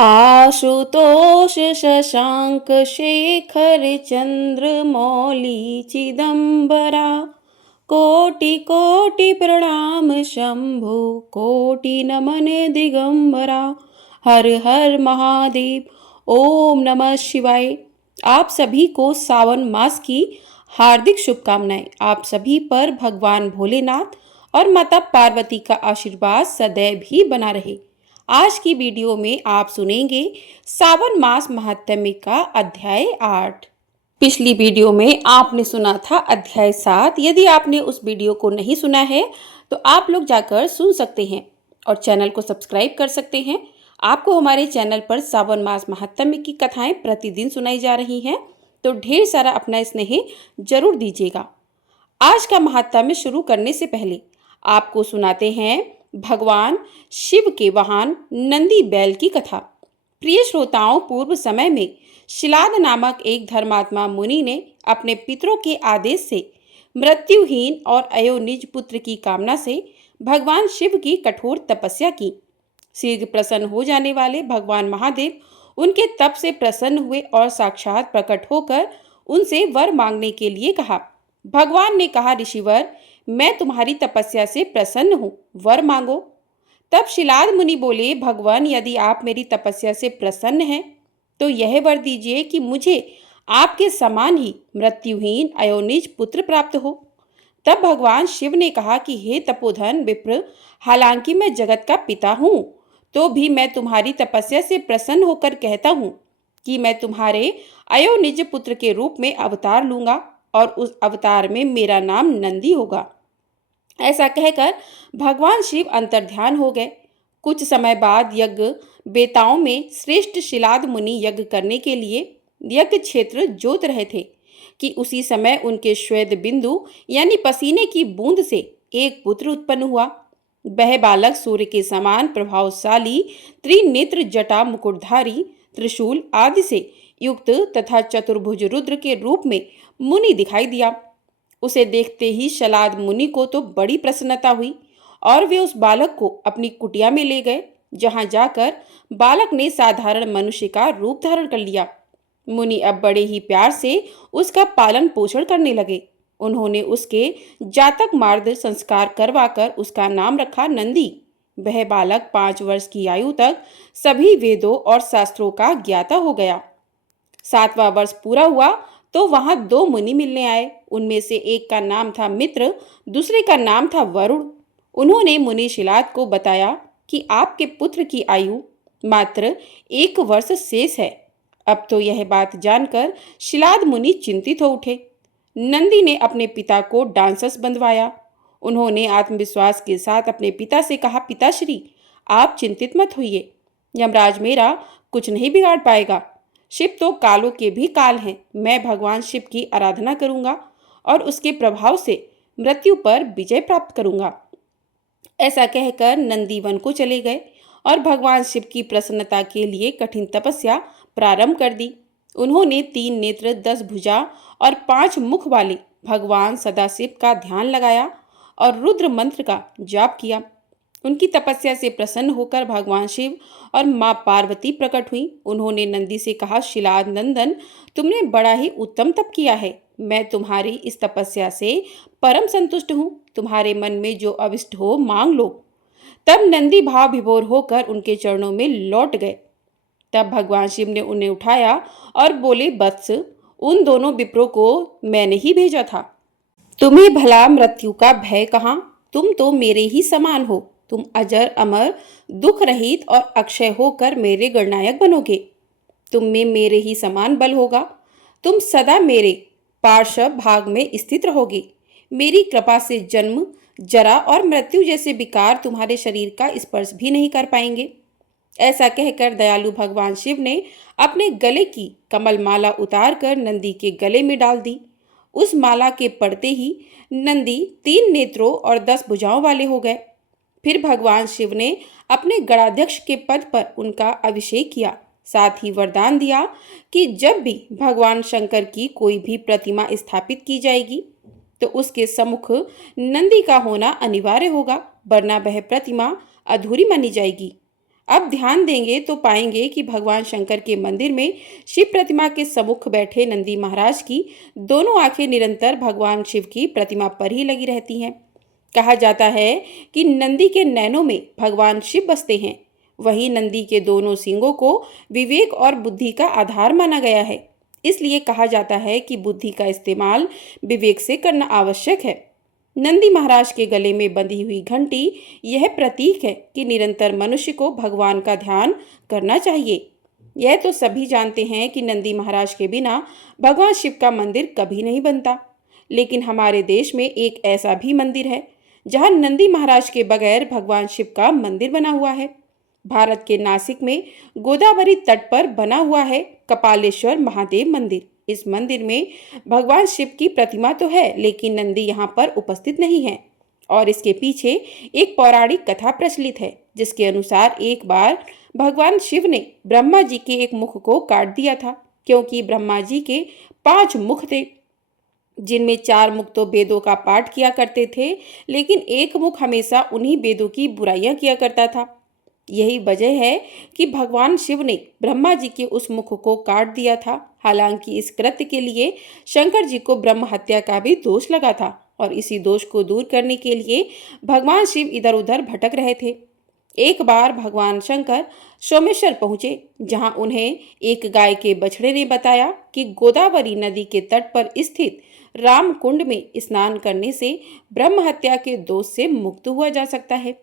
आशुतोष शशांक शेखर चंद्रमौली चिदंबरा। कोटि कोटि प्रणाम शंभु, कोटि नमन दिगंबरा। हर हर महादेव। ओम नमः शिवाय। आप सभी को सावन मास की हार्दिक शुभकामनाएं। आप सभी पर भगवान भोलेनाथ और माता पार्वती का आशीर्वाद सदैव ही बना रहे। आज की वीडियो में आप सुनेंगे सावन मास महात्म्य का अध्याय 8। पिछली वीडियो में आपने सुना था अध्याय 7। यदि आपने उस वीडियो को नहीं सुना है तो आप लोग जाकर सुन सकते हैं और चैनल को सब्सक्राइब कर सकते हैं। आपको हमारे चैनल पर सावन मास महात्म्य की कथाएं प्रतिदिन सुनाई जा रही हैं, तो ढेर सारा अपना स्नेह जरूर दीजिएगा। आज का महात्म्य शुरू करने से पहले आपको सुनाते हैं भगवान शिव के वाहन नंदी बैल की कथा। प्रिय श्रोताओं, पूर्व समय में शिलाद नामक एक धर्मात्मा मुनि ने अपने पितरों के आदेश से मृत्युहीन और अयोनिज पुत्र की कामना से भगवान शिव की कठोर तपस्या की। शीघ्र प्रसन्न हो जाने वाले भगवान महादेव उनके तप से प्रसन्न हुए और साक्षात प्रकट होकर उनसे वर मांगने के लिए कहा। भगवान ने कहा, ऋषिवर, मैं तुम्हारी तपस्या से प्रसन्न हूँ, वर मांगो। तब शिलाद मुनि बोले, भगवान, यदि आप मेरी तपस्या से प्रसन्न हैं तो यह वर दीजिए कि मुझे आपके समान ही मृत्युहीन अयोनिज पुत्र प्राप्त हो। तब भगवान शिव ने कहा कि हे तपोधन विप्र, हालांकि मैं जगत का पिता हूँ तो भी मैं तुम्हारी तपस्या से प्रसन्न होकर कहता हूँ कि मैं तुम्हारे अयोनिज पुत्र के रूप में अवतार लूंगा और उस अवतार में मेरा नाम नंदी होगा। ऐसा कहकर भगवान शिव अंतर्ध्यान हो गए। कुछ समय बाद यज्ञ बेताओं में श्रेष्ठ शिलाद मुनि यज्ञ करने के लिए यज्ञ क्षेत्र जोत रहे थे कि उसी समय उनके श्वेत बिंदु यानी पसीने की बूंद से एक पुत्र उत्पन्न हुआ। वह बालक सूर्य के समान प्रभावशाली, त्रिनेत्र, जटा, मुकुटधारी, त्रिशूल आदि से युक्त तथा चतुर्भुज रुद्र के रूप में मुनि दिखाई दिया। उसे देखते ही शलाद मुनि को तो बड़ी प्रसन्नता हुई और वे उस बालक को अपनी कुटिया में ले गए, जहां जाकर बालक ने साधारण मनुष्य का रूप धारण कर लिया। मुनि अब बड़े ही प्यार से उसका पालन पोषण करने लगे। उन्होंने उसके जातक मार्ग संस्कार करवाकर उसका नाम रखा नंदी। वह बालक 5 वर्ष की आयु तक सभी वेदों और शास्त्रों का ज्ञाता हो गया। 7वां वर्ष पूरा हुआ तो वहां 2 मुनि मिलने आए। उनमें से एक का नाम था मित्र, दूसरे का नाम था वरुण। उन्होंने मुनि शिलाद को बताया कि आपके पुत्र की आयु मात्र 1 वर्ष शेष है। अब तो यह बात जानकर शिलाद मुनि चिंतित हो उठे। नंदी ने अपने पिता को डांसस बंधवाया। उन्होंने आत्मविश्वास के साथ अपने पिता से कहा, पिताश्री, आप चिंतित मत होइए, यमराज मेरा कुछ नहीं बिगाड़ पाएगा। शिव तो कालों के भी काल हैं। मैं भगवान शिव की आराधना करूंगा और उसके प्रभाव से मृत्यु पर विजय प्राप्त करूंगा। ऐसा कहकर नंदी वन को चले गए और भगवान शिव की प्रसन्नता के लिए कठिन तपस्या प्रारंभ कर दी। उन्होंने 3 नेत्र, 10 भुजा और 5 मुख वाले भगवान सदाशिव का ध्यान लगाया और रुद्र मंत्र का जाप किया। उनकी तपस्या से प्रसन्न होकर भगवान शिव और मां पार्वती प्रकट हुई। उन्होंने नंदी से कहा, शिलाद नंदन, तुमने बड़ा ही उत्तम तप किया है। मैं तुम्हारी इस तपस्या से परम संतुष्ट हूँ। तुम्हारे मन में जो अभिष्ट हो मांग लो। तब नंदी भाव विभोर होकर उनके चरणों में लौट गए। तब भगवान शिव ने उन्हें उठाया और बोले, वत्स, उन दोनों विप्रों को मैंने ही भेजा था। तुम्हें भला मृत्यु का भय कहाँ? तुम तो मेरे ही समान हो। तुम अजर अमर, दुख रहित और अक्षय होकर मेरे गणनायक बनोगे। तुम में मेरे ही समान बल होगा। तुम सदा मेरे पार्श्व भाग में स्थित रहोगे। मेरी कृपा से जन्म, जरा और मृत्यु जैसे विकार तुम्हारे शरीर का स्पर्श भी नहीं कर पाएंगे। ऐसा कहकर दयालु भगवान शिव ने अपने गले की कमल माला उतार कर नंदी के गले में डाल दी। उस माला के पड़ते ही नंदी 3 नेत्रों और 10 भुजाओं वाले हो गए। फिर भगवान शिव ने अपने गणाध्यक्ष के पद पर उनका अभिषेक किया। साथ ही वरदान दिया कि जब भी भगवान शंकर की कोई भी प्रतिमा स्थापित की जाएगी तो उसके सम्मुख नंदी का होना अनिवार्य होगा, वरना वह प्रतिमा अधूरी मानी जाएगी। अब ध्यान देंगे तो पाएंगे कि भगवान शंकर के मंदिर में शिव प्रतिमा के सम्मुख बैठे नंदी महाराज की दोनों आंखें निरंतर भगवान शिव की प्रतिमा पर ही लगी रहती हैं। कहा जाता है कि नंदी के नैनों में भगवान शिव बसते हैं। वहीं नंदी के दोनों सींगों को विवेक और बुद्धि का आधार माना गया है। इसलिए कहा जाता है कि बुद्धि का इस्तेमाल विवेक से करना आवश्यक है। नंदी महाराज के गले में बंधी हुई घंटी यह प्रतीक है कि निरंतर मनुष्य को भगवान का ध्यान करना चाहिए। यह तो सभी जानते हैं कि नंदी महाराज के बिना भगवान शिव का मंदिर कभी नहीं बनता। लेकिन हमारे देश में एक ऐसा भी मंदिर है जहां नंदी महाराज के बगैर भगवान शिव का मंदिर बना हुआ है। भारत के नासिक में गोदावरी तट पर बना हुआ है कपालेश्वर महादेव मंदिर। इस मंदिर में भगवान शिव की प्रतिमा तो है, लेकिन नंदी यहाँ पर उपस्थित नहीं है। और इसके पीछे एक पौराणिक कथा प्रचलित है, जिसके अनुसार एक बार भगवान शिव ने ब्रह्मा जी के एक मुख को काट दिया था, क्योंकि ब्रह्मा जी के 5 मुख थे, जिनमें 4 मुख तो वेदों का पाठ किया करते थे, लेकिन एक मुख हमेशा उन्हीं वेदों की बुराइयां किया करता था। यही वजह है कि भगवान शिव ने ब्रह्मा जी के उस मुख को काट दिया था। हालांकि इस कृत्य के लिए शंकर जी को ब्रह्म हत्या का भी दोष लगा था, और इसी दोष को दूर करने के लिए भगवान शिव इधर उधर भटक रहे थे। एक बार भगवान शंकर सोमेश्वर पहुंचे, जहां उन्हें एक गाय के बछड़े ने बताया कि गोदावरी नदी के तट पर स्थित राम कुंड में स्नान करने से ब्रह्म हत्या के दोष से मुक्त हुआ जा सकता है।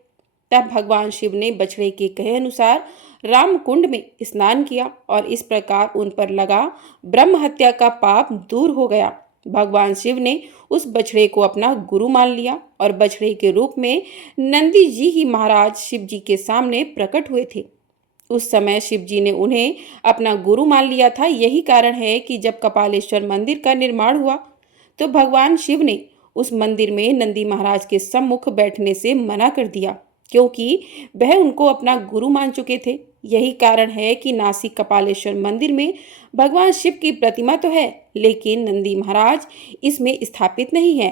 तब भगवान शिव ने बछड़े के कहे अनुसार राम कुंड में स्नान किया, और इस प्रकार उन पर लगा ब्रह्म हत्या का पाप दूर हो गया। भगवान शिव ने उस बछड़े को अपना गुरु मान लिया, और बछड़े के रूप में नंदी जी ही महाराज शिव जी के सामने प्रकट हुए थे। उस समय शिव जी ने उन्हें अपना गुरु मान लिया था। यही कारण है कि जब कपालेश्वर मंदिर का निर्माण हुआ तो भगवान शिव ने उस मंदिर में नंदी महाराज के सम्मुख बैठने से मना कर दिया, क्योंकि वह उनको अपना गुरु मान चुके थे। यही कारण है कि नासिक कपालेश्वर मंदिर में भगवान शिव की प्रतिमा तो है, लेकिन नंदी महाराज इसमें स्थापित नहीं है।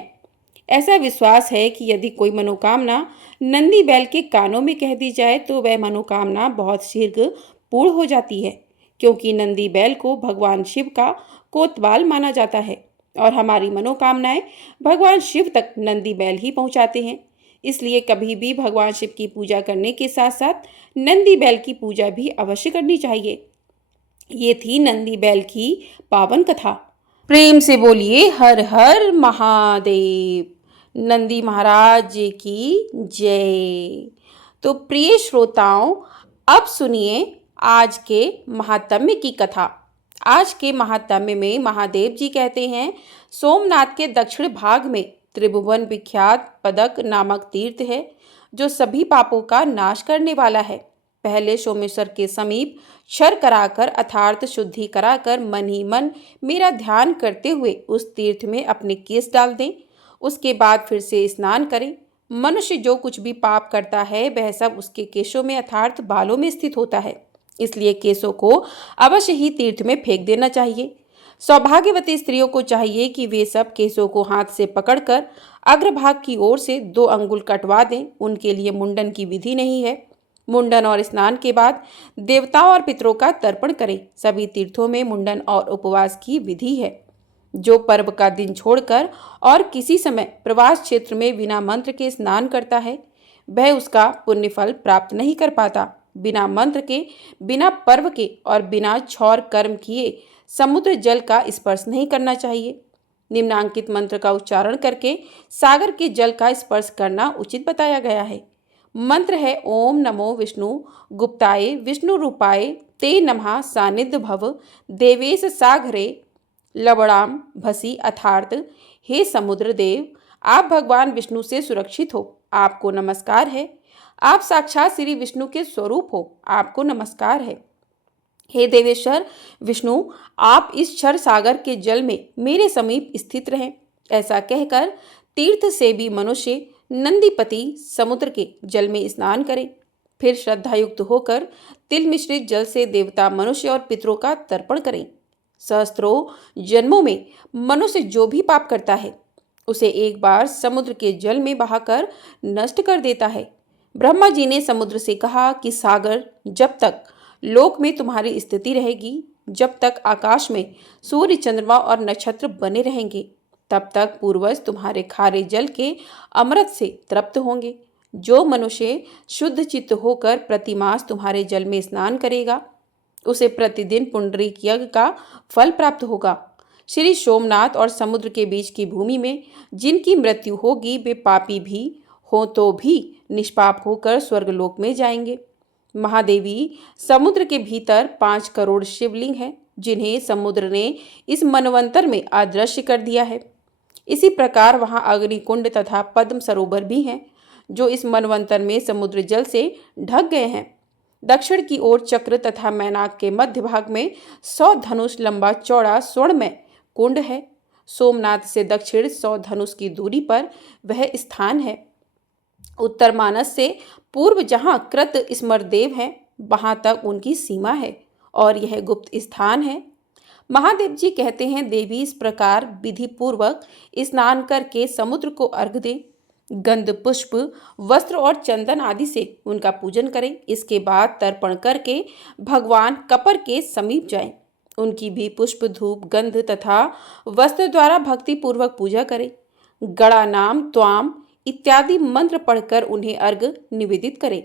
ऐसा विश्वास है कि यदि कोई मनोकामना नंदी बैल के कानों में कह दी जाए तो वह मनोकामना बहुत शीघ्र पूर्ण हो जाती है, क्योंकि नंदी बैल को भगवान शिव का कोतवाल माना जाता है, और हमारी मनोकामनाएं भगवान शिव तक नंदी बैल ही पहुंचाते हैं। इसलिए कभी भी भगवान शिव की पूजा करने के साथ साथ नंदी बैल की पूजा भी अवश्य करनी चाहिए। ये थी नंदी बैल की पावन कथा। प्रेम से बोलिए हर हर महादेव। नंदी महाराज जी की जय। तो प्रिय श्रोताओं, अब सुनिए आज के महात्म्य की कथा। आज के महात्म्य में महादेव जी कहते हैं, सोमनाथ के दक्षिण भाग में त्रिभुवन विख्यात पदक नामक तीर्थ है, जो सभी पापों का नाश करने वाला है। पहले सोमेश्वर के समीप क्षर कराकर अर्थात शुद्धि कराकर मन ही मन मेरा ध्यान करते हुए उस तीर्थ में अपने केस डाल दें। उसके बाद फिर से स्नान करें। मनुष्य जो कुछ भी पाप करता है वह सब उसके केशों में अर्थात बालों में स्थित होता है। इसलिए केशों को अवश्य ही तीर्थ में फेंक देना चाहिए। सौभाग्यवती स्त्रियों को चाहिए कि वे सब केशों को हाथ से पकड़कर अग्रभाग की ओर से 2 अंगुल कटवा दें। उनके लिए मुंडन की विधि नहीं है। मुंडन और स्नान के बाद देवताओं और पितरों का तर्पण करें। सभी तीर्थों में मुंडन और उपवास की विधि है। जो पर्व का दिन छोड़कर और किसी समय प्रवास क्षेत्र में बिना मंत्र के स्नान करता है, वह उसका पुण्य फल प्राप्त नहीं कर पाता। बिना मंत्र के, बिना पर्व के और बिना क्षौर कर्म किए समुद्र जल का स्पर्श नहीं करना चाहिए। निम्नांकित मंत्र का उच्चारण करके सागर के जल का स्पर्श करना उचित बताया गया है। मंत्र है ओम नमो विष्णु गुप्ताय विष्णु रूपाय ते नमः सानिध्य भव देवेश सागरे लवणाम भसी अर्थात हे समुद्र देव, आप भगवान विष्णु से सुरक्षित हो, आपको नमस्कार है। आप साक्षात श्री विष्णु के स्वरूप हो, आपको नमस्कार है। हे देवेश्वर विष्णु, आप इस क्षर सागर के जल में मेरे समीप स्थित रहें। ऐसा कहकर तीर्थ सेवी मनुष्य नंदीपति समुद्र के जल में स्नान करें। फिर श्रद्धायुक्त होकर तिल मिश्रित जल से देवता, मनुष्य और पितरों का तर्पण करें। सहस्त्रों जन्मों में मनुष्य जो भी पाप करता है उसे एक बार समुद्र के जल में बहाकर नष्ट कर देता है। ब्रह्मा जी ने समुद्र से कहा कि सागर, जब तक लोक में तुम्हारी स्थिति रहेगी, जब तक आकाश में सूर्य, चंद्रमा और नक्षत्र बने रहेंगे, तब तक पूर्वज तुम्हारे खारे जल के अमृत से तृप्त होंगे। जो मनुष्य शुद्ध चित्त होकर प्रतिमास तुम्हारे जल में स्नान करेगा, उसे प्रतिदिन पुंडरीक यज्ञ का फल प्राप्त होगा। श्री सोमनाथ और समुद्र के बीच की भूमि में जिनकी मृत्यु होगी, वे पापी भी हो तो भी निष्पाप होकर स्वर्गलोक में जाएंगे। महादेवी, समुद्र के भीतर 5 करोड़ शिवलिंग हैं, जिन्हें समुद्र ने इस मनवंतर में अदृश्य कर दिया है। इसी प्रकार वहां अग्निकुंड तथा पद्म सरोवर भी हैं, जो इस मनवंतर में समुद्र जल से ढक गए हैं। दक्षिण की ओर चक्र तथा मैनाक के मध्य भाग में 100 धनुष लंबा चौड़ा स्वर्णमय कुंड है। सोमनाथ से दक्षिण 100 धनुष की दूरी पर वह स्थान है। उत्तर मानस से पूर्व जहाँ कृत स्मरदेव हैं, वहां तक उनकी सीमा है और यह गुप्त स्थान है। महादेव जी कहते हैं, देवी इस प्रकार विधि पूर्वक स्नान करके समुद्र को अर्घ्य दें। गंध, पुष्प, वस्त्र और चंदन आदि से उनका पूजन करें। इसके बाद तर्पण करके भगवान कपर के समीप जाएं। उनकी भी पुष्प, धूप, गंध तथा वस्त्र द्वारा भक्ति पूर्वक पूजा करें। गणा नाम, त्वाम इत्यादि मंत्र पढ़कर उन्हें अर्घ्य निवेदित करें।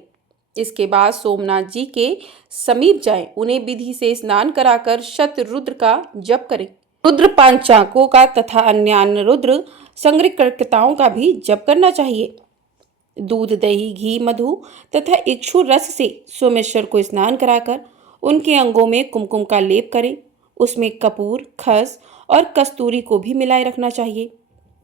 इसके बाद सोमनाथ जी के समीप जाएं। उन्हें विधि से स्नान कराकर शत रुद्र का जप करें। रुद्र पांचाकों का तथा अन्य रुद्र संग्रहकर्ताओं का भी जप करना चाहिए। दूध, दही, घी, मधु तथा इक्षु रस से सोमेश्वर को स्नान कराकर उनके अंगों में कुमकुम का लेप करें। उसमें कपूर, खस और कस्तूरी को भी मिलाए रखना चाहिए।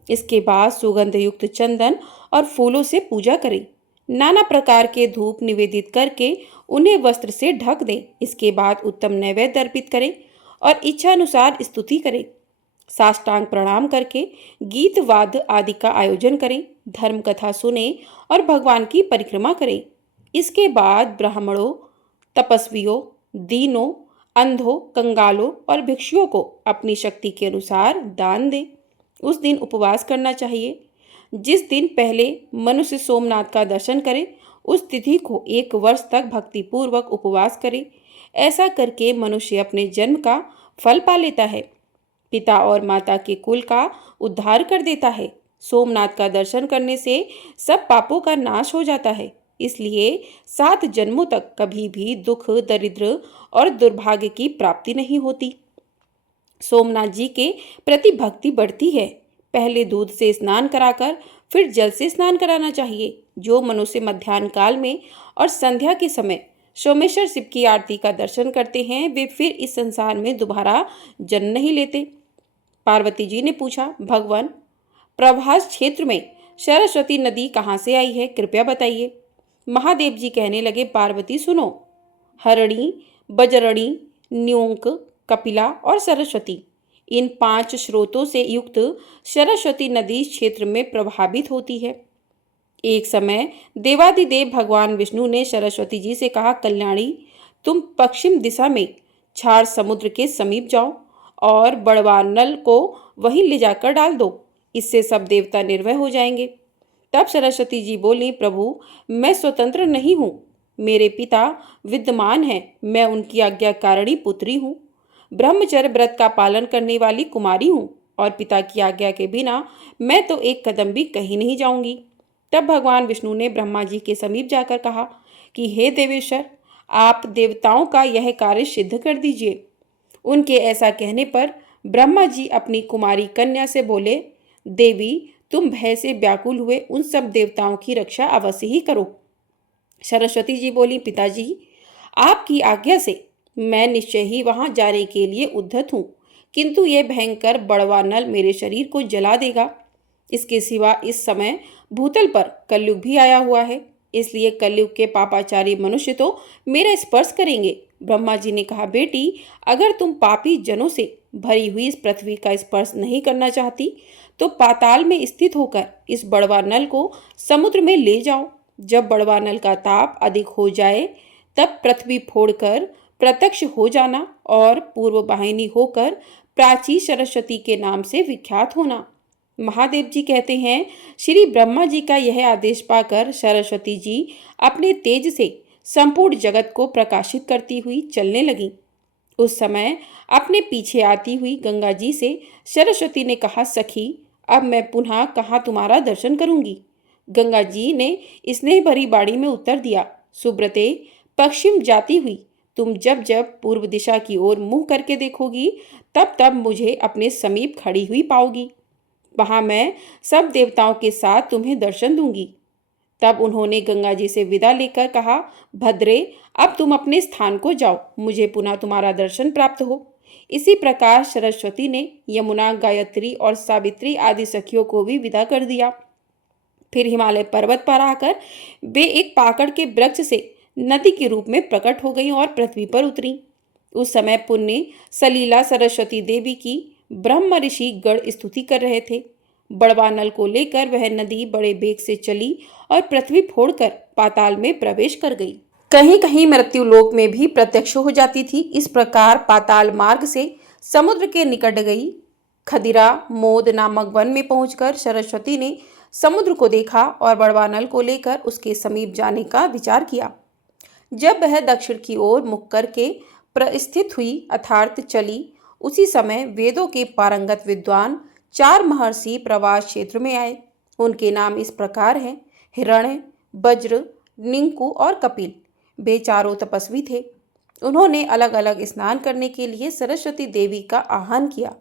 इसके बाद सुगंध युक्त चंदन और फूलों से पूजा करें। नाना प्रकार के धूप निवेदित करके उन्हें वस्त्र से ढक दें। इसके बाद उत्तम नैवेद्य अर्पित करें और इच्छा अनुसार स्तुति करें। साष्टांग प्रणाम करके गीत वाद्य आदि का आयोजन करें। धर्म कथा सुने और भगवान की परिक्रमा करें। इसके बाद ब्राह्मणों, तपस्वियों, दीनों, अंधों, कंगालों और भिक्षुओं को अपनी शक्ति के अनुसार दान दें। उस दिन उपवास करना चाहिए। जिस दिन पहले मनुष्य सोमनाथ का दर्शन करे, उस तिथि को 1 वर्ष तक भक्तिपूर्वक उपवास करे। ऐसा करके मनुष्य अपने जन्म का फल पा लेता है, पिता और माता के कुल का उद्धार कर देता है। सोमनाथ का दर्शन करने से सब पापों का नाश हो जाता है। इसलिए 7 जन्मों तक कभी भी दुख, दरिद्र और दुर्भाग्य की प्राप्ति नहीं होती। सोमनाथ जी के प्रति भक्ति बढ़ती है। पहले दूध से स्नान कराकर फिर जल से स्नान कराना चाहिए। जो मनुष्य मध्याह्न काल में और संध्या के समय सोमेश्वर शिव की आरती का दर्शन करते हैं, वे फिर इस संसार में दोबारा जन्म नहीं लेते। पार्वती जी ने पूछा, भगवान, प्रभास क्षेत्र में सरस्वती नदी कहाँ से आई है, कृपया बताइए। महादेव जी कहने लगे, पार्वती सुनो, हरणी, बजरणी, न्यूंक, कपिला और सरस्वती, इन 5 स्रोतों से युक्त सरस्वती नदी क्षेत्र में प्रभावित होती है। एक समय देवादिदेव भगवान विष्णु ने सरस्वती जी से कहा, कल्याणी, तुम पश्चिम दिशा में छार समुद्र के समीप जाओ और बड़वान नल को वहीं ले जाकर डाल दो। इससे सब देवता निर्भय हो जाएंगे। तब सरस्वती जी बोली, प्रभु, मैं स्वतंत्र नहीं हूँ। मेरे पिता विद्यमान हैं। मैं उनकी आज्ञाकारिणी पुत्री हूँ। ब्रह्मचर्य व्रत का पालन करने वाली कुमारी हूँ और पिता की आज्ञा के बिना मैं तो एक कदम भी कहीं नहीं जाऊंगी। तब भगवान विष्णु ने ब्रह्मा जी के समीप जाकर कहा कि हे देवेश्वर, आप देवताओं का यह कार्य सिद्ध कर दीजिए। उनके ऐसा कहने पर ब्रह्मा जी अपनी कुमारी कन्या से बोले, देवी, तुम भय से व्याकुल हुए उन सब देवताओं की रक्षा अवश्य ही करो। सरस्वती जी बोली, पिताजी, आपकी आज्ञा से मैं निश्चय ही वहां जाने के लिए उद्धत हूँ, किंतु यह भयंकर बड़वा नल मेरे शरीर को जला देगा। इसके सिवा इस समय भूतल पर कलयुग भी आया हुआ है, इसलिए कलयुग के पापाचारी मनुष्य तो मेरा स्पर्श करेंगे। ब्रह्मा जी ने कहा, बेटी, अगर तुम पापी जनों से भरी हुई इस पृथ्वी का स्पर्श नहीं करना चाहती, तो पाताल में स्थित होकर इस बड़वा नल को समुद्र में ले जाओ। जब बड़वा नल का ताप अधिक हो जाए, तब पृथ्वी फोड़कर प्रत्यक्ष हो जाना और पूर्व वाहिनी होकर प्राची सरस्वती के नाम से विख्यात होना। महादेव जी कहते हैं, श्री ब्रह्मा जी का यह आदेश पाकर सरस्वती जी अपने तेज से संपूर्ण जगत को प्रकाशित करती हुई चलने लगी। उस समय अपने पीछे आती हुई गंगा जी से सरस्वती ने कहा, सखी, अब मैं पुनः कहाँ तुम्हारा दर्शन करूंगी। गंगा जी ने स्नेह भरी बाणी में उत्तर दिया, सुब्रते, पश्चिम जाती हुई तुम जब जब पूर्व दिशा की ओर मुंह करके देखोगी, तब तब मुझे अपने समीप खड़ी हुई पाओगी। वहां मैं सब देवताओं के साथ तुम्हें दर्शन दूंगी। तब उन्होंने गंगा जी से विदा लेकर कहा, भद्रे, अब तुम अपने स्थान को जाओ, मुझे पुनः तुम्हारा दर्शन प्राप्त हो। इसी प्रकार सरस्वती ने यमुना, गायत्री और सावित्री आदि सखियों को भी विदा कर दिया। फिर हिमालय पर्वत पर आकर वे एक पाकड़ के वृक्ष से नदी के रूप में प्रकट हो गईं और पृथ्वी पर उतरी। उस समय पुण्य सलीला सरस्वती देवी की ब्रह्म ऋषि गण स्तुति कर रहे थे। बड़वानल को लेकर वह नदी बड़े वेग से चली और पृथ्वी फोड़कर पाताल में प्रवेश कर गई। कहीं कहीं मृत्यु लोक में भी प्रत्यक्ष हो जाती थी। इस प्रकार पाताल मार्ग से समुद्र के निकट गई। खदिरा मोद नामक वन में पहुंचकर सरस्वती ने समुद्र को देखा और बड़वानल को लेकर उसके समीप जाने का विचार किया। जब वह दक्षिण की ओर मुख करके प्रस्थित हुई अर्थात चली, उसी समय वेदों के पारंगत विद्वान 4 महर्षि प्रवास क्षेत्र में आए। उनके नाम इस प्रकार हैं, हिरण्य, वज्र, निंकु और कपिल। वे चारों तपस्वी थे। उन्होंने अलग अलग स्नान करने के लिए सरस्वती देवी का आह्वान किया।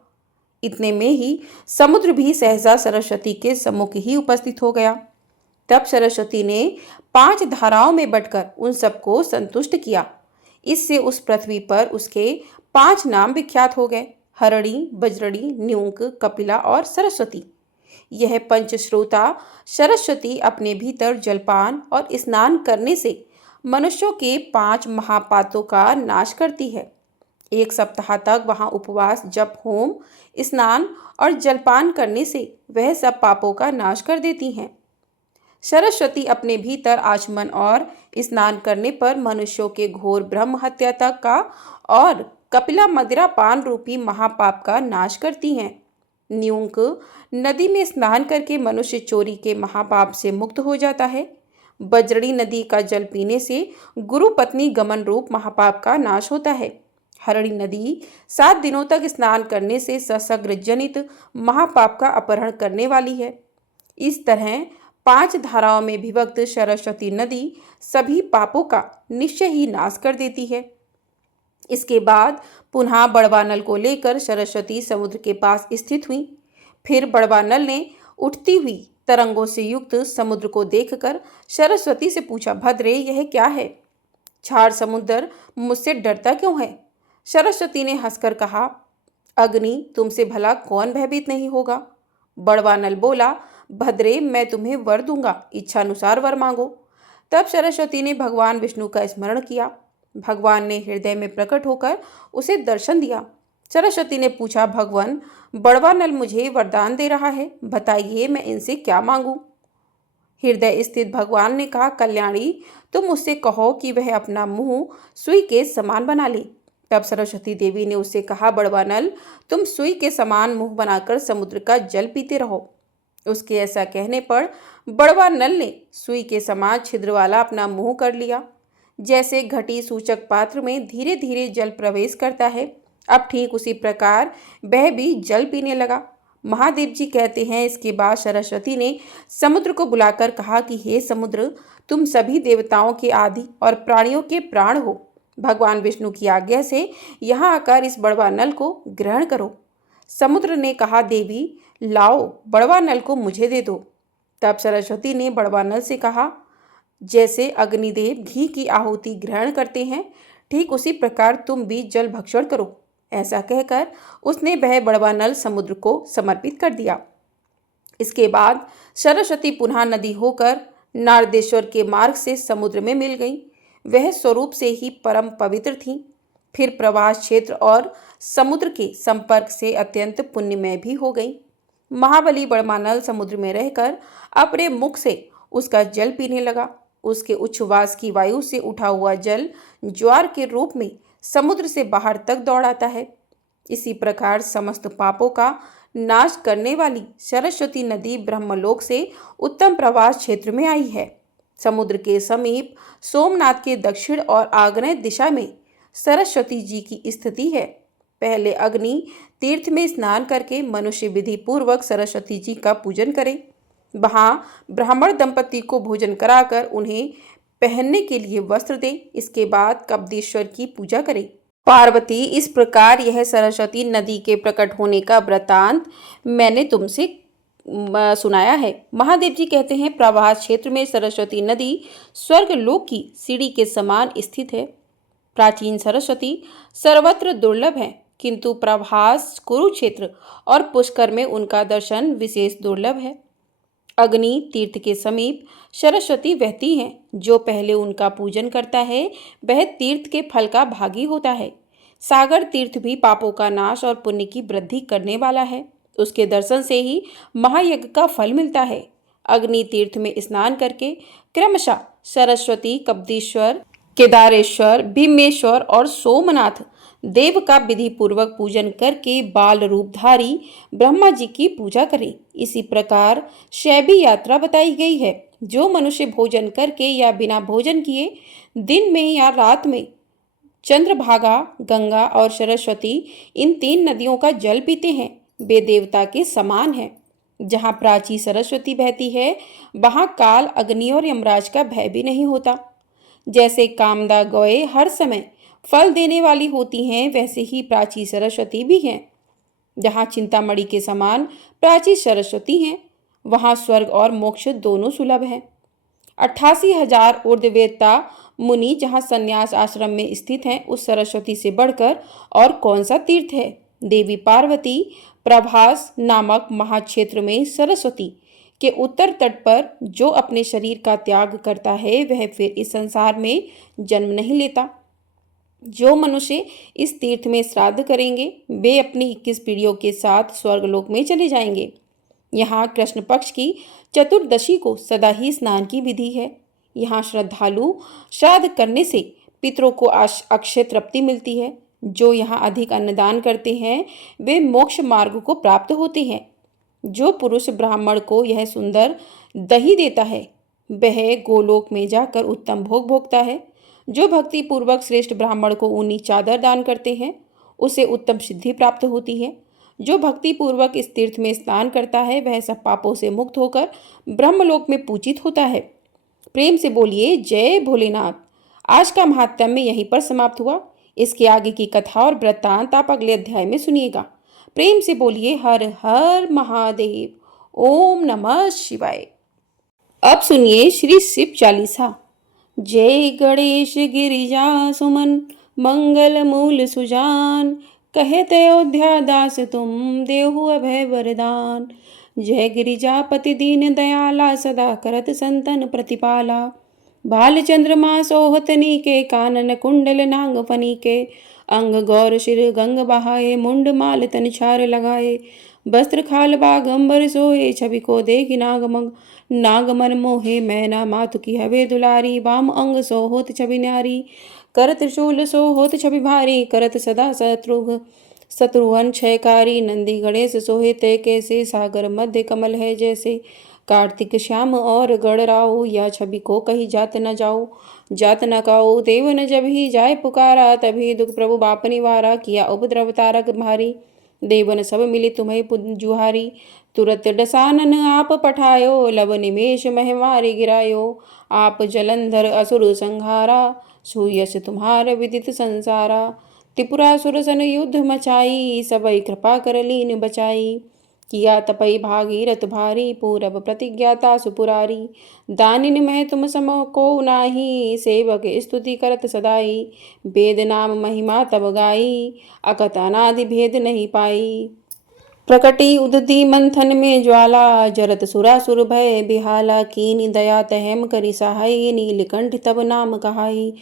इतने में ही समुद्र भी सहसा सरस्वती के सम्मुख ही उपस्थित हो गया। तब सरस्वती ने 5 धाराओं में बंटकर उन सबको संतुष्ट किया। इससे उस पृथ्वी पर उसके 5 नाम विख्यात हो गए, हरणी, वज्रणी, न्यूंक, कपिला और सरस्वती। यह पंचश्रोता सरस्वती अपने भीतर जलपान और स्नान करने से मनुष्यों के 5 महापातों का नाश करती है। 1 सप्ताह तक वहां उपवास, जप, होम, स्नान और जलपान करने से वह सब पापों का नाश कर देती हैं। सरस्वती अपने भीतर आचमन और स्नान करने पर मनुष्यों के घोर ब्रह्म हत्या तक का और कपिला मदिरा पान रूपी महापाप का नाश करती हैं। न्यूंक नदी में स्नान करके मनुष्य चोरी के महापाप से मुक्त हो जाता है। वज्रणी नदी का जल पीने से गुरु पत्नी गमन रूप महापाप का नाश होता है। हरणी नदी 7 दिनों तक स्नान करने से ससग्र जनित महापाप का अपहरण करने वाली है। इस तरह 5 धाराओं में विभक्त सरस्वती नदी सभी पापों का निश्चय ही नाश कर देती है। इसके बाद पुनः बड़वानल को लेकर सरस्वती समुद्र के पास स्थित हुई। फिर बड़वानल ने उठती हुई तरंगों से युक्त समुद्र को देखकर सरस्वती से पूछा, भद्रे, यह क्या है? छार समुद्र मुझसे डरता क्यों है? सरस्वती ने हंसकर कहा, अग्नि, तुमसे भला कौन भयभीत नहीं होगा? बड़वानल बोला, भद्रे, मैं तुम्हें वर दूंगा, इच्छानुसार वर मांगो। तब सरस्वती ने भगवान विष्णु का स्मरण किया। भगवान ने हृदय में प्रकट होकर उसे दर्शन दिया। सरस्वती ने पूछा, भगवान, बड़वानल मुझे वरदान दे रहा है, बताइए मैं इनसे क्या मांगूं? हृदय स्थित भगवान ने कहा, कल्याणी, तुम उससे कहो कि वह अपना मुंह सुई के समान बना ले। तब सरस्वती देवी ने उससे कहा, बड़वानल, तुम सुई के समान मुंह बनाकर समुद्र का जल पीते रहो। उसके ऐसा कहने पर बड़वानल ने सुई के समान छिद्र वाला अपना मुंह कर लिया। जैसे घटी सूचक पात्र में धीरे धीरे जल प्रवेश करता है, अब ठीक उसी प्रकार वह भी जल पीने लगा। महादेव जी कहते हैं, इसके बाद सरस्वती ने समुद्र को बुलाकर कहा कि हे समुद्र, तुम सभी देवताओं के आदि और प्राणियों के प्राण हो। भगवान विष्णु की आज्ञा से यहाँ आकर इस बड़वा नल को ग्रहण करो। समुद्र ने कहा, देवी, लाओ, बड़वा नल को मुझे दे दो। तब सरस्वती ने बड़वा नल से कहा, जैसे अग्निदेव घी की आहुति ग्रहण करते हैं, ठीक उसी प्रकार तुम भी जल भक्षण करो। ऐसा कहकर उसने वह बड़वा नल समुद्र को समर्पित कर दिया। इसके बाद सरस्वती पुनः नदी होकर नारदेश्वर के मार्ग से समुद्र में मिल गई। वह स्वरूप से ही परम पवित्र थी। फिर प्रवास क्षेत्र और समुद्र के संपर्क से अत्यंत पुण्यमय भी हो गई। महाबली बड़मानल समुद्र में रहकर अपने मुख से उसका जल पीने लगा। उसके उच्छ्वास की वायु से उठा हुआ जल ज्वार के रूप में समुद्र से बाहर तक दौड़ाता है। इसी प्रकार समस्त पापों का नाश करने वाली सरस्वती नदी ब्रह्मलोक से उत्तम प्रवास क्षेत्र में आई है। समुद्र के समीप सोमनाथ के दक्षिण और आग्नेय दिशा में सरस्वती जी की स्थिति है। पहले अग्नि तीर्थ में स्नान करके मनुष्य विधि पूर्वक सरस्वती जी का पूजन करे। वहां ब्राह्मण दंपति को भोजन कराकर उन्हें पहनने के लिए वस्त्र दे। इसके बाद कपदेश्वर की पूजा करे। पार्वती, इस प्रकार यह सरस्वती नदी के प्रकट होने का वृतांत मैंने तुमसे सुनाया है। महादेव जी कहते हैं, प्रभास क्षेत्र में सरस्वती नदी स्वर्गलोक की सीढ़ी के समान स्थित है। प्राचीन सरस्वती सर्वत्र दुर्लभ है, किंतु प्रभास, कुरुक्षेत्र और पुष्कर में उनका दर्शन विशेष दुर्लभ है। अग्नि तीर्थ के समीप सरस्वती बहती हैं। जो पहले उनका पूजन करता है वह तीर्थ के फल का भागी होता है। सागर तीर्थ भी पापों का नाश और पुण्य की वृद्धि करने वाला है। उसके दर्शन से ही महायज्ञ का फल मिलता है। अग्नि तीर्थ में स्नान करके क्रमशः सरस्वती, कपदेश्वर, केदारेश्वर, भीमेश्वर और सोमनाथ देव का विधि पूर्वक पूजन करके बाल रूपधारी ब्रह्मा जी की पूजा करें। इसी प्रकार शैवी यात्रा बताई गई है। जो मनुष्य भोजन करके या बिना भोजन किए दिन में या रात में चंद्रभागा, गंगा और सरस्वती, इन 3 नदियों का जल पीते हैं, वे देवता के समान हैं। जहाँ प्राची सरस्वती बहती है वहाँ काल, अग्नि और यमराज का भय भी नहीं होता। जैसे कामदा गौएं हर समय फल देने वाली होती हैं, वैसे ही प्राची सरस्वती भी हैं। जहाँ चिंतामणि के समान प्राची सरस्वती हैं, वहाँ स्वर्ग और मोक्ष दोनों सुलभ हैं। 88,000 ऊर्ध्ववेत्ता मुनि जहाँ संन्यास आश्रम में स्थित हैं, उस सरस्वती से बढ़कर और कौन सा तीर्थ है। देवी पार्वती प्रभास नामक महाक्षेत्र में सरस्वती के उत्तर तट पर जो अपने शरीर का त्याग करता है वह फिर इस संसार में जन्म नहीं लेता। जो मनुष्य इस तीर्थ में श्राद्ध करेंगे वे अपनी 21 पीढ़ियों के साथ स्वर्गलोक में चले जाएंगे। यहाँ कृष्ण पक्ष की चतुर्दशी को सदा ही स्नान की विधि है। यहाँ श्रद्धालु श्राद्ध करने से पितरों को अक्षय तृप्ति मिलती है। जो यहाँ अधिक अन्नदान करते हैं वे मोक्ष मार्ग को प्राप्त होते हैं। जो पुरुष ब्राह्मण को यह सुंदर दही देता है वह गोलोक में जाकर उत्तम भोग भोगता है। जो भक्ति पूर्वक श्रेष्ठ ब्राह्मण को ऊनी चादर दान करते हैं उसे उत्तम सिद्धि प्राप्त होती है। जो भक्ति पूर्वक इस तीर्थ में स्नान करता है वह सब पापों से मुक्त होकर ब्रह्मलोक में पूजित होता है। प्रेम से बोलिए जय भोलेनाथ। आज का महात्म्य यहीं पर समाप्त हुआ। इसके आगे की कथा और वृत्तांत आप अगले अध्याय में सुनिएगा। प्रेम से बोलिए हर हर महादेव। ओम नमः शिवाय। अब सुनिए श्री शिव चालीसा। जय गणेश गिरिजा सुमन, मंगल मूल सुजान, कहते अयोध्या दास तुम, देहु अभय वरदान। जय गिरिजापति दीन दयाला, सदा करत संतन प्रतिपाला। बाल चंद्रमा सोहतनी के, कानन कुंडल नाग फनी के। अंग गौर शिर गंग बहाए, मुंड माल तन छार लगाए। वस्त्र खाल बागंबर सोए, छवि को देखी नागमंग। नागमन मोहे मैना, मातु की हवे दुलारी। वाम अंग सोहोत छवि न्यारी, कर त्रिशूल सोहोत छवि भारी। करत सदा शत्रुघ्न क्षयकारी, नंदी गणेश सोहे ते कैसे। सागर मध्य कमल है जैसे, कार्तिक श्याम और गणराओ। या छवि को कही जात न जाओ, जात न काओ। देव न जब ही जाय पुकारा, तभी दुख प्रभु बाप निवारा। किया उपद्रव तारक भारी, देवन सब मिली तुम्हें जुहारी। तुरत डसानन आप पठायो, लब निमेष महमारी गिरायो। आप जलंधर असुर संहारा, सुयश तुम्हार विदित संसारा। त्रिपुरासुर सन युद्ध मचाई, सबई कृपा कर लीन बचाई। किया तपई भागीरथ भारी, पूरब प्रतिज्ञाता सुपुरारी। दानिन में तुम सम को नाही, सेवक स्तुति करत सदाई। वेद नाम महिमा तब गाई, अकत अनादि भेद नहीं पाई। प्रकटी उदती मंथन में ज्वाला, जरत सुरासुर भय बिहाला। कीनी दया तहम करी सहाय, नीलकंठ तब नाम कहाई।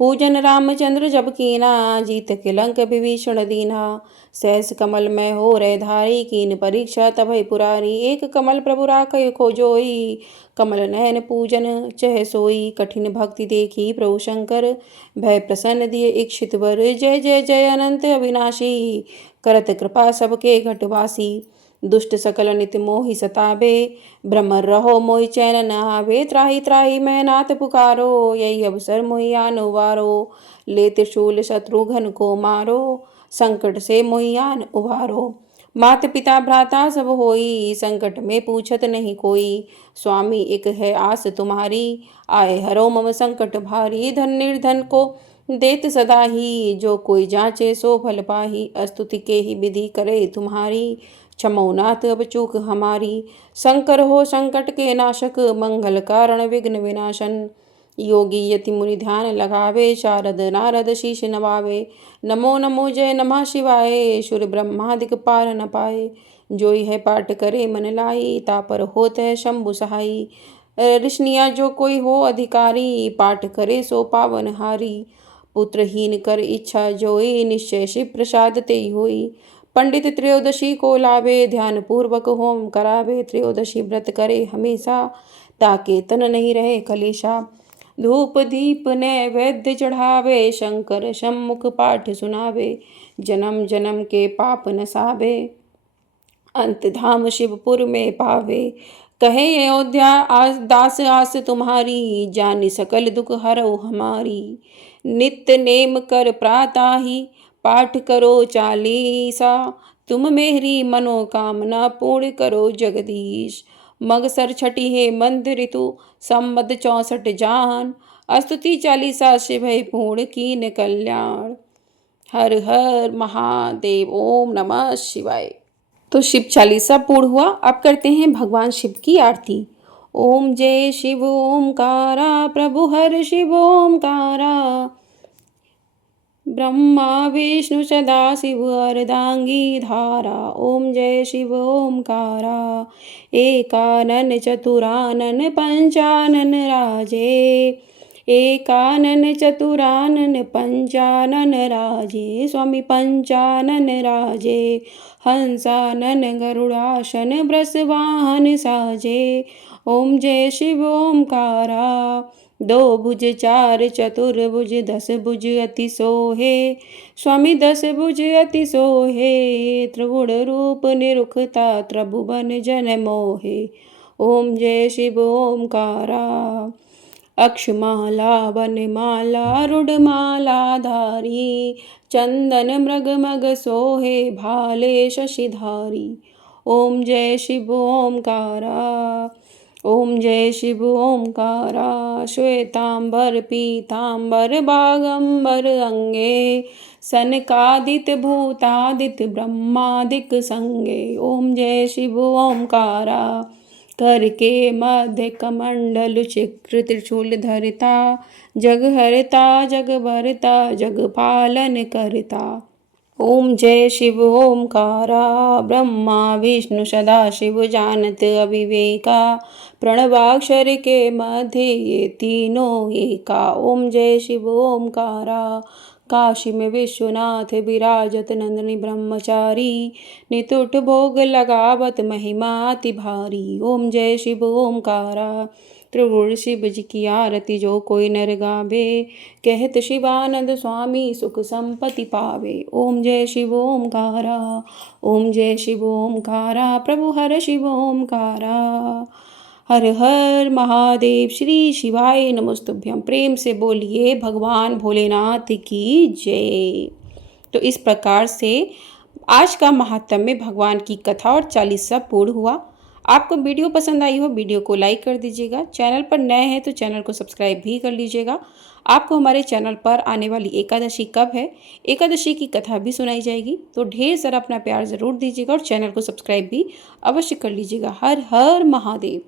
पूजन रामचंद्र जब कीना, जीत किलंक विभीषण दीना। सहस कमल में हो रह धारी, कीन परीक्षा तभय पुरारी। एक कमल प्रभु राखय खोजोई, कमल नयन पूजन चह सोई। कठिन भक्ति देखी प्रभु शंकर, भय प्रसन्न दिए इच्छित वर। जय जय जय अनंत अविनाशी, करत कृपा सबके घटवासी। दुष्ट सकल नित मोहि सताबे, भ्रमर रहो मोहि चैन न आवे। त्राहि त्राहि मैं नाथ पुकारो, यही अवसर मोहि आन उबारो। ले त्रिशूल शत्रुघ्न को मारो, संकट से मोहि आन उबारो। मात पिता भ्राता सब होई, संकट में पूछत नहीं कोई। स्वामी एक है आस तुम्हारी, आए हरो मम संकट भारी। धन निर्धन को देत सदा ही, जो कोई जांचे सो फल पाही। स्तुति के ही विधि करे तुम्हारी, क्षमो नाथ अब चूक हमारी। शंकर हो संकट के नाशक, मंगल कारण विघ्न विनाशन। योगी यति मुनि ध्यान लगावे, शारद नारद शीश नवावे। नमो नमो जय नमः शिवाय, सुर ब्रह्मादिक पार न पाए। जोई है पाठ करे मन लाई, तापर होत है शंभु सहाई। ऋषनिया जो कोई हो अधिकारी, पाठ करे सो पावन हारी। पुत्रहीन कर इच्छा जोई, निश्चय शिव प्रसाद तेई होई। पंडित त्रयोदशी को लावे, ध्यान पूर्वक होम करावे। त्रयोदशी व्रत करे हमेशा, ताके तन नहीं रहे कलेशा। धूप दीप नैवेद्य चढ़ावे, शंकर सम्मुख पाठ सुनावे। जन्म जन्म के पाप नसावे, अंत धाम शिवपुर में पावे। कहे अयोध्या दास आस तुम्हारी, जानि सकल दुख हरौ हमारी। नित्य नेम कर प्राताहि, पाठ करो चालीसा। तुम मेरी मनोकामना पूर्ण करो जगदीश। मगसर छठी है मंद ऋतु, संवद 64 जान। स्तुति चालीसा शिव पूर्ण कीन कल्याण। हर हर महादेव, ओम नमः शिवाय। तो शिव चालीसा पूर्ण हुआ। अब करते हैं भगवान शिव की आरती। ओम जय शिव ओमकारा, प्रभु हर शिव ओमकारा। ब्रह्मा विष्णु सदा शिव अर्धांगी धारा। ओम जय शिव ओमकारा। एकानन चतुरानन पंचानन राजे, एकानन चतुरानन पंचानन राजे। स्वामी पंचानन राजे, हंसानन गरुड़ासन वृषवाहन साजे। ओम जय शिव ओमकारा। दो भुज चार चतुर्भुज, 10 भुज अति सोहे। स्वामी 10 भुज अति सोहे, त्रिगुण रूप निरुखता त्रिभुवन जन मोहे। ओम जय शिव ओमकारा। अक्षमाला वनमाला रुडमाला धारी, चंदन मृग मग सोहे भाले शशिधारी। ओम जय शिव ओमकारा। ओम जय शिव ओमकारा। श्वेतांबर पीतांबर बागंबर अंगे, सनकादित भूतादित ब्रह्मादिक संगे। ओम जय शिव ओमकारा। कर के मध्य कमंडल चक्र त्रिशूल धरता, जग हरता जग भरता जग पालन करता। ओम जय शिव ओमकारा। ब्रह्मा विष्णु सदा शिव जानत अविवेका, प्रणवाक्षर के मध्य ये तीनों एका। ओम जय शिव ओमकारा। काशी में विश्वनाथ विराजत नंदनी ब्रह्मचारी, नितुट भोग लगावत महिमा अति भारी। ओम जय शिव ओमकारा। त्रिगुण शिव जी की आरती जो कोई नर गावे, कहत शिवानंद स्वामी सुख संपत्ति पावे। ओम जय शिव ओमकारा। ओम जय शिव ओमकारा। प्रभु हर शिव ओमकारा। हर हर महादेव। श्री शिवाय नमस्तुभ्यं। प्रेम से बोलिए भगवान भोलेनाथ की जय। तो इस प्रकार से आज का महात्म्य भगवान की कथा और चालीसा पूर्ण हुआ। आपको वीडियो पसंद आई हो, वीडियो को लाइक कर दीजिएगा। चैनल पर नए हैं तो चैनल को सब्सक्राइब भी कर लीजिएगा। आपको हमारे चैनल पर आने वाली एकादशी कब है, एकादशी की कथा भी सुनाई जाएगी। तो ढेर सारा अपना प्यार ज़रूर दीजिएगा और चैनल को सब्सक्राइब भी अवश्य कर लीजिएगा। हर हर महादेव।